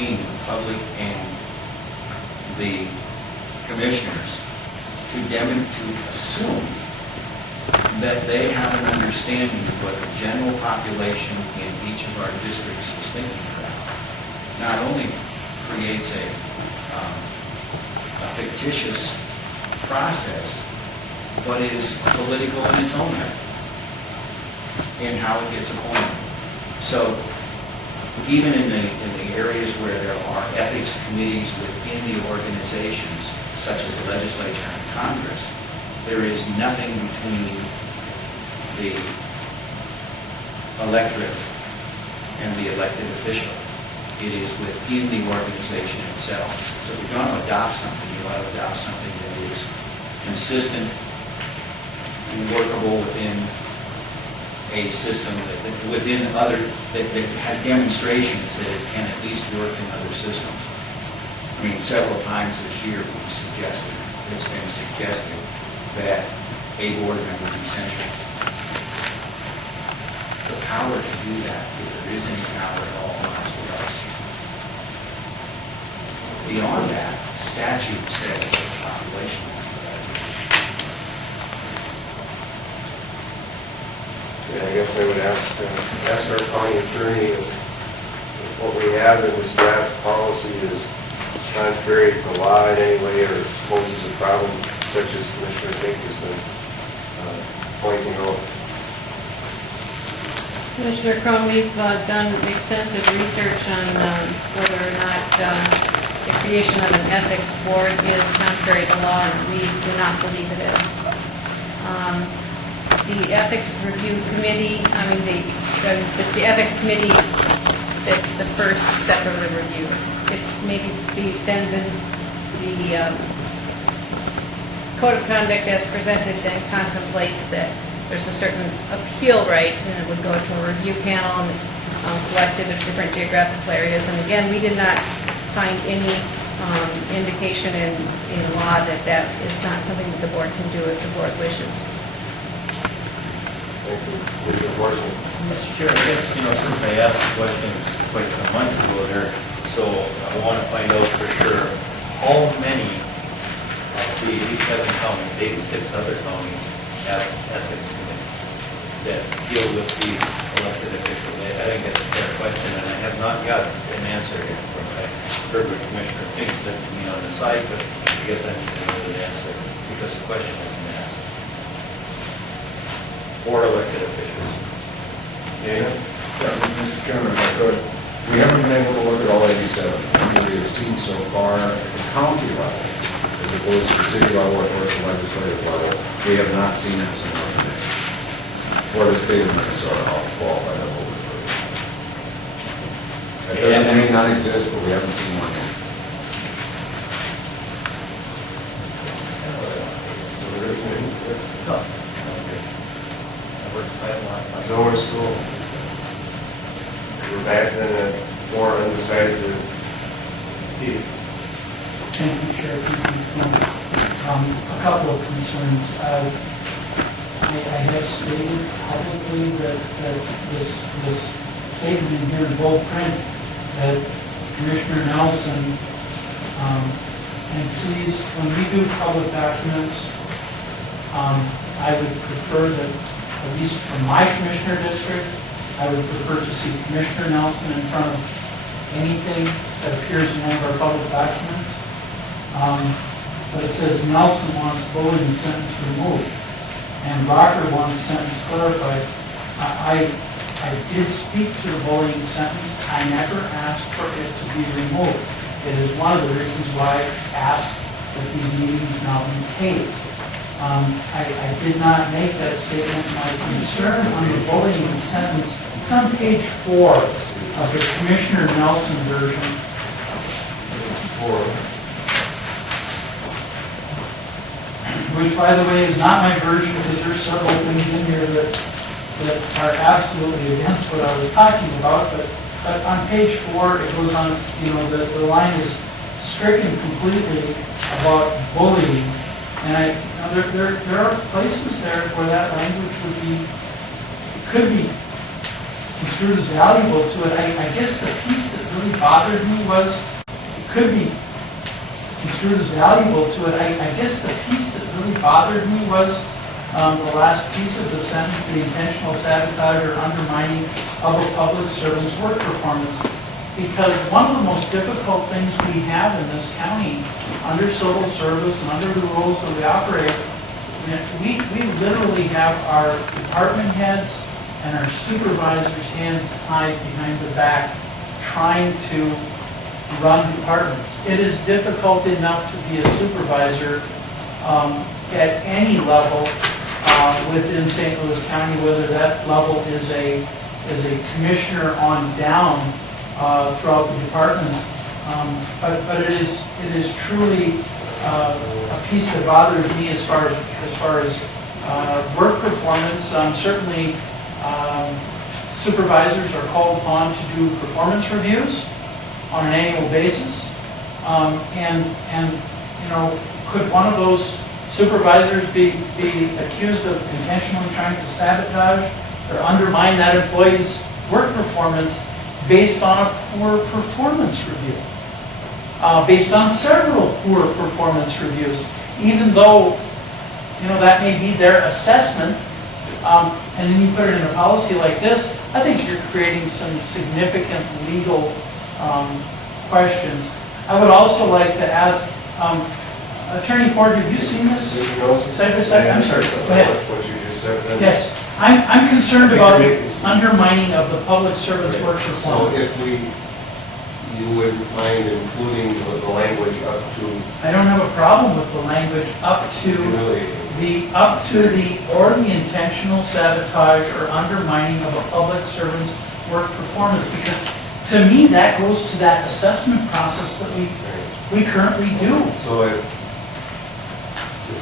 between the public and the commissioners to assume that they have an understanding of what the general population in each of our districts is thinking about. Not only creates a fictitious process, but is political in its own right in how it gets appointed. So even in the areas where there are ethics committees within the organizations, such as the legislature and Congress, there is nothing between the electorate and the elected official. It is within the organization itself. So if you're going to adopt something, you ought to adopt something that is consistent and workable within a system that has demonstrations that it can at least work in other systems. I mean, several times this year it's been suggested that a board member be censured. The power to do that, if there is any power at all, lies with us. Beyond that, statute says that the population has the right. Yeah, I guess I would ask our county attorney if what we have in this draft policy is contrary to law in any way or poses a problem such as Commissioner Fink has been pointing out. Commissioner Kron, we've done extensive research on whether or not the creation of an ethics board is contrary to law, and we do not believe it is. The ethics review committee, the ethics committee, that's the first step of the review. It's maybe then the code of conduct as presented then contemplates that there's a certain appeal right, and it would go to a review panel and selected of different geographical areas. And again, we did not find any indication in law that that is not something that the board can do if the board wishes. Thank you. Commissioner Forsman. Mr. Chair, I guess, since I asked the questions quite some months ago there, so I want to find out for sure how many of the 87 counties, 86 other counties have ethics committees that deal with the elected officials. I think that's a fair question, and I have not got an answer yet from my heard what Commissioner Fink said to me on the side, but I guess I need to know the answer because the question has been asked. For elected officials. Yeah. Mr. Chairman, if I could, we haven't been able to look at all 87. What we have seen so far at the county level, as opposed to the city level or the legislative level, we have not seen it similar. For the state of Minnesota, I'll qualify that over for it. It may not exist, but we haven't seen one yet. So there isn't any interest. No. I worked quite a lot. So we're still, we're back then at 4 undecided to keep. Thank you, Chair. A couple of concerns. I have stated publicly that this statement in here in bold print that Commissioner Nelson, and please, when we do public documents, I would prefer that, at least for my commissioner district, I would prefer to see Commissioner Nelson in front of anything that appears in one of our public documents. But it says Nelson wants bullying sentence removed, and Rocker wants sentence clarified. I did speak to the bullying sentence. I never asked for it to be removed. It is one of the reasons why I asked that these meetings now be taped. I did not make that statement. My concern on the bullying sentence, it's on page 4 of the Commissioner Nelson version. 4. Which, by the way, is not my version because there's several things in here that are absolutely against what I was talking about. But on page 4, it goes on, the line is stricken completely about bullying. And there are places there where that language could be construed as valuable to it. I guess the piece that really bothered me was, it could be construed as valuable to it. I guess the piece that really bothered me was the last piece is a sentence, the intentional sabotage or undermining of a public servant's work performance. Because one of the most difficult things we have in this county, under civil service and under the rules that we operate, we literally have our department heads and our supervisors' hands tied behind the back trying to run departments. It is difficult enough to be a supervisor at any level within St. Louis County, whether that level is a commissioner on down throughout the departments. But it is truly a piece that bothers me as far as work performance. Certainly, supervisors are called upon to do performance reviews on an annual basis. And you know, could one of those supervisors be accused of intentionally trying to sabotage or undermine that employee's work performance based on a poor performance review? Based on several poor performance reviews, even though, you know, that may be their assessment, and then you put it in a policy like this, I think you're creating some significant legal questions. I would also like to ask, Attorney Ford, have you seen this? Side by side? I'm sorry, go ahead. What you just said then? Yes, I'm concerned about undermining of the public servant's work So performance. if you wouldn't mind including the language up to, I don't have a problem with the language up to or the intentional sabotage or undermining of a public servant's work performance, because to me that goes to that assessment process that we currently do. so if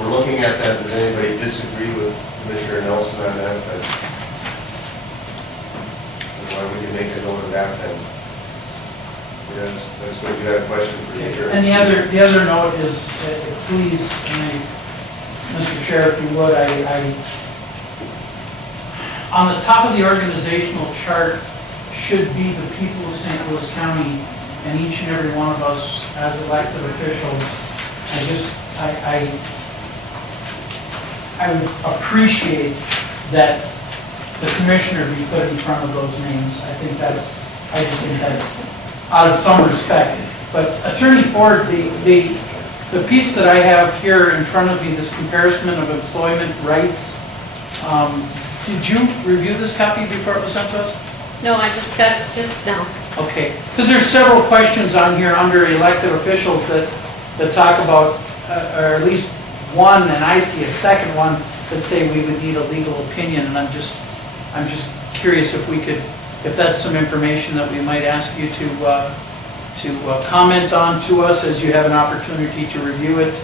we're looking at that, does anybody disagree with Commissioner Nelson on that? Then why would you make a note of that then? That's good. You had a question for the attorney. And the other note is, please, Mr. Chair, if you would, on the top of the organizational chart should be the people of St. Louis County and each and every one of us as elected officials. I would appreciate that the commissioner be put in front of those names. I just think that's out of some respect. But Attorney Ford, the piece that I have here in front of me, this comparison of employment rights, did you review this copy before it was sent to us? No, I just got it just now. Okay, because there's several questions on here under elected officials that talk about, or at least one, and I see a second one that say we would need a legal opinion, and I'm just curious if that's some information that we might ask you to comment on to us as you have an opportunity to review it,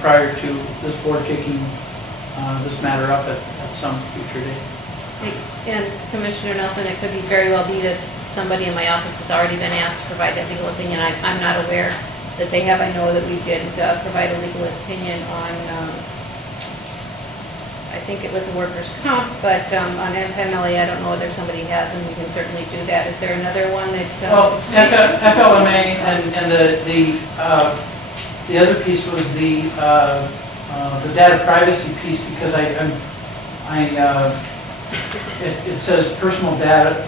prior to this board taking this matter up at some future date. And Commissioner Nelson, it could be very well be that somebody in my office has already been asked to provide that legal opinion. I'm not aware that they have. I know that we did provide a legal opinion on, I think it was the workers' comp, but on FMLA, I don't know whether somebody has, and we can certainly do that. Is there another one that? Well, FLMA and the other piece was the data privacy piece, because it says personal data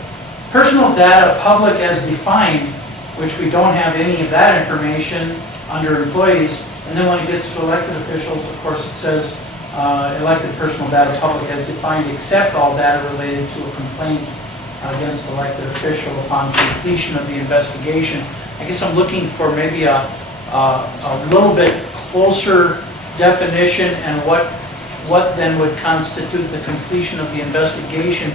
public as defined, which we don't have any of that information under employees. And then when it gets to elected officials, of course, it says elected personal data public as defined, except all data related to a complaint against elected official upon completion of the investigation. I guess I'm looking for maybe a little bit closer definition and what then would constitute the completion of the investigation.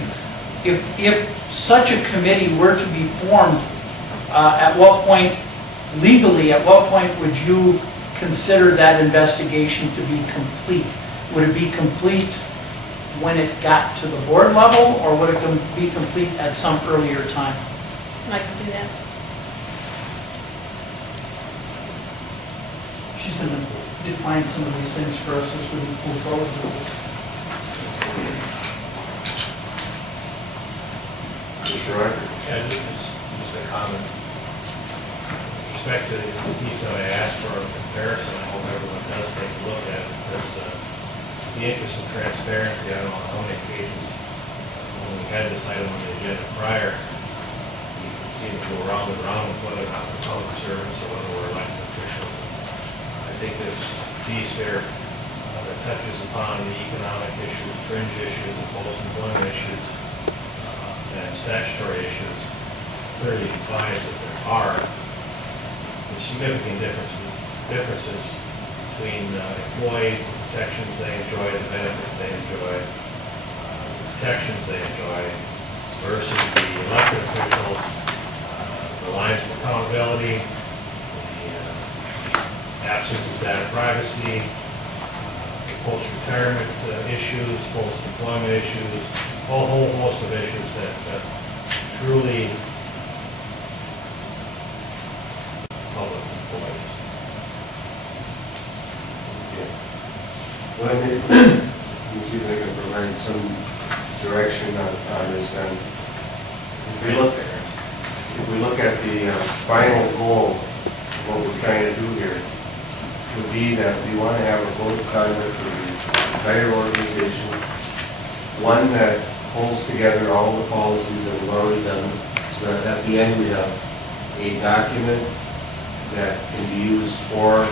If such a committee were to be formed, at what point would you consider that investigation to be complete? Would it be complete when it got to the board level, or would it be complete at some earlier time? I can do that. She's going to define some of these things for us as we move forward with this. Commissioner Reichert? Yeah, just comment. With respect to the piece that I asked for a comparison, I hope everyone does take a look at it, because in the interest of transparency, I don't know how many occasions when we had this item on the agenda prior, we seemed to go round and round with whether or not we're public servants or whether we're elected officials. I think this piece here that touches upon the economic issues, fringe issues, and post-employment issues, and statutory issues, clearly defines that there are significant differences between employees, the protections they enjoy, the benefits they enjoy, the protections they enjoy, versus the elected officials, the lines of accountability, the absence of data privacy, post-retirement issues, post-employment issues, a whole host of issues that truly public employees. Well, let me see if I can provide some direction on this then. If we look at the final goal, what we're trying to do here, would be that we want to have a code of conduct for the entire organization, one that holds together all the policies that we've already done, so that at the end we have a document that can be used for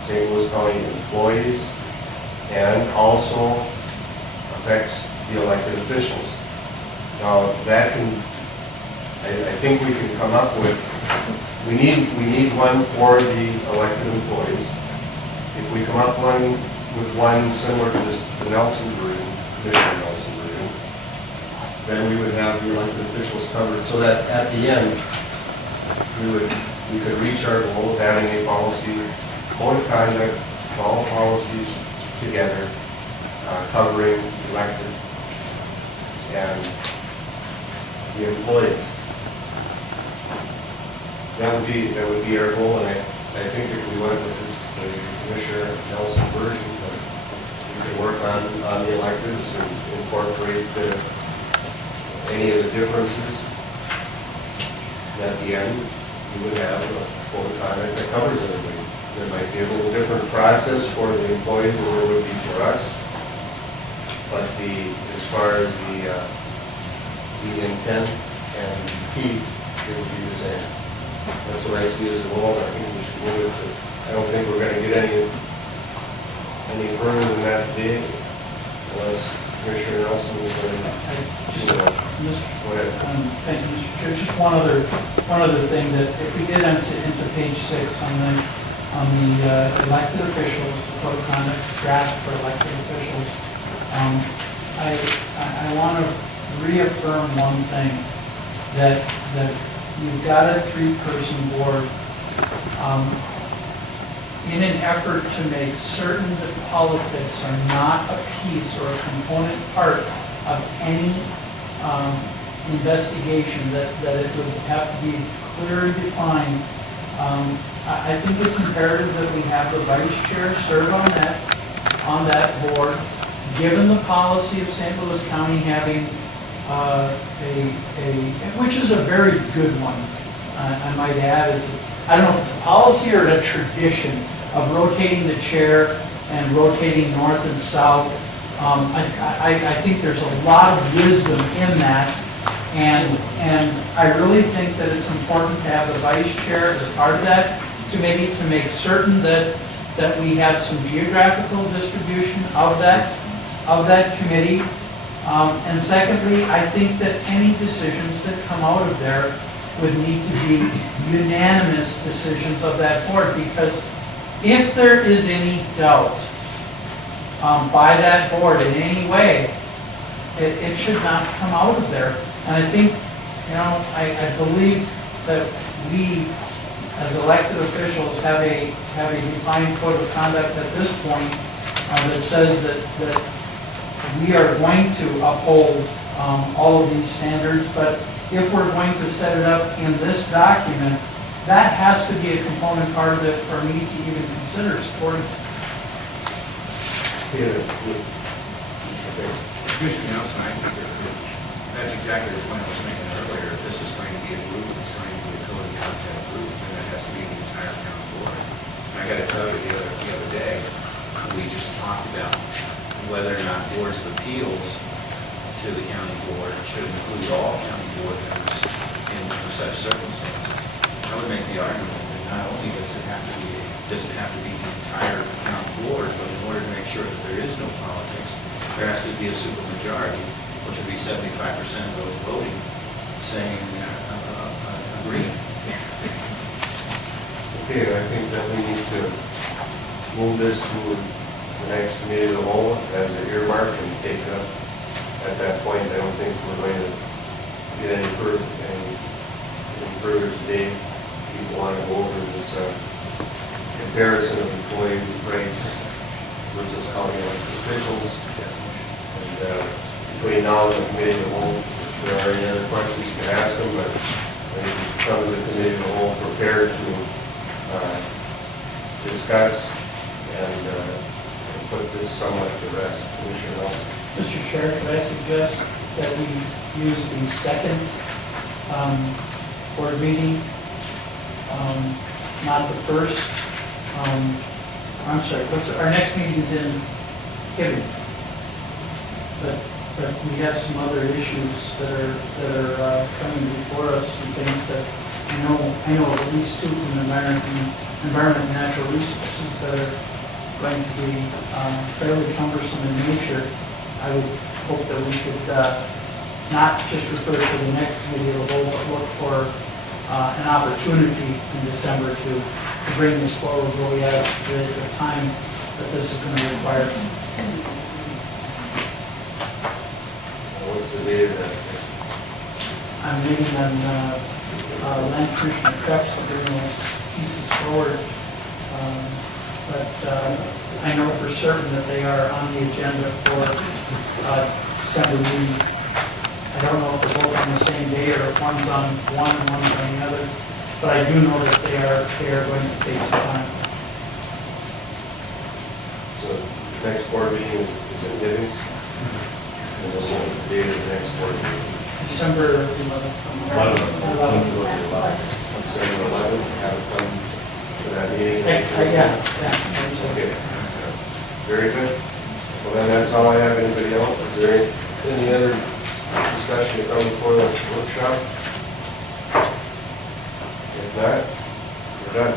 St. Louis County employees and also affects the elected officials. Now that can, I think we can come up with, we need one for the elected employees. If we come up with one similar to the Nelson version, Commissioner Nelson version, then we would have the elected officials covered, so that at the end we could reach our goal of having a policy, code of conduct, all policies together, covering elected and the employees. That would be our goal, and I think if we went with this, the Commissioner Nelson version, we could work on the electeds and incorporate any of the differences. And at the end, we would have a code of conduct that covers everybody. There might be a little different process for the employees than there would be for us, but as far as the intent and key, it would be the same. That's what I see as a goal. I think we should move it. I don't think we're going to get any further than that today, unless Commissioner Nelson is going to. Go ahead. Thank you, Mr. Chair. Just one other thing, that if we get into page 6 on the elected officials, the code of conduct draft for elected officials, I want to reaffirm one thing, that you've got a 3-person board. In an effort to make certain that politics are not a piece or a component part of any investigation, that it would have to be clear and defined. I think it's imperative that we have the vice chair serve on that board, given the policy of St. Louis County having which is a very good one, I might add. I don't know if it's a policy or a tradition of rotating the chair and rotating north and south. I think there's a lot of wisdom in that, and I really think that it's important to have the vice chair as part of that, to make certain that we have some geographical distribution of that committee. And secondly, I think that any decisions that come out of there would need to be unanimous decisions of that board, because if there is any doubt by that board in any way, it should not come out of there. And I think, I believe that we, as elected officials, have a defined code of conduct at this point that says that we are going to uphold all of these standards, but if we're going to set it up in this document, that has to be a component part of it for me to even consider supporting it. Commissioner Nelson, I think that's exactly the point I was making earlier. earlier, if this is going to be a group, it's going to be a code of contact group, then it has to be the entire county board. And I got to tell you, the other day, we just talked about whether or not boards of appeals to the county board should include all county board members in such circumstances. I would make the argument that not only does it have to be the entire county board, but in order to make sure that there is no politics, there has to be a supermajority, which would be 75% of those voting, saying, agree. Okay, I think that we need to move this to the next committee of the whole as an earmark and take it up at that point. I don't think we're going to get any further today. People want to go over this comparison of employee rates versus county elected officials. And between now and the committee of the whole, if there are any other questions, you can ask them, but I think we should come to the committee of the whole prepared to discuss and put this somewhat to rest. Commissioner Nelson. Mr. Chair, could I suggest that we use the second board meeting, not the first? I'm sorry, our next meeting is in Hibbing, but we have some other issues that are coming before us, and things that I know of at least two from the environment and natural resources that are going to be fairly cumbersome in nature. I would hope that we could not just refer to the next committee of the whole, but look for an opportunity in December to bring this forward where we have the time that this is going to require. What's the date of that? I'm meeting on Land Commissioner Krebs to bring those pieces forward. But I know for certain that they are on the agenda for December meeting. I don't know if they're both on the same day or if one's on one and one's on the other, but I do know that they are going to take some time. So the next board meeting is in Hibbing? And we'll see the date of the next board meeting. December 11th. December 11th, have it come to that meeting? Yeah. Okay. Very good. Well, then that's all I have. Anybody else? Is there any other discussion to come before the workshop? If not, we're done.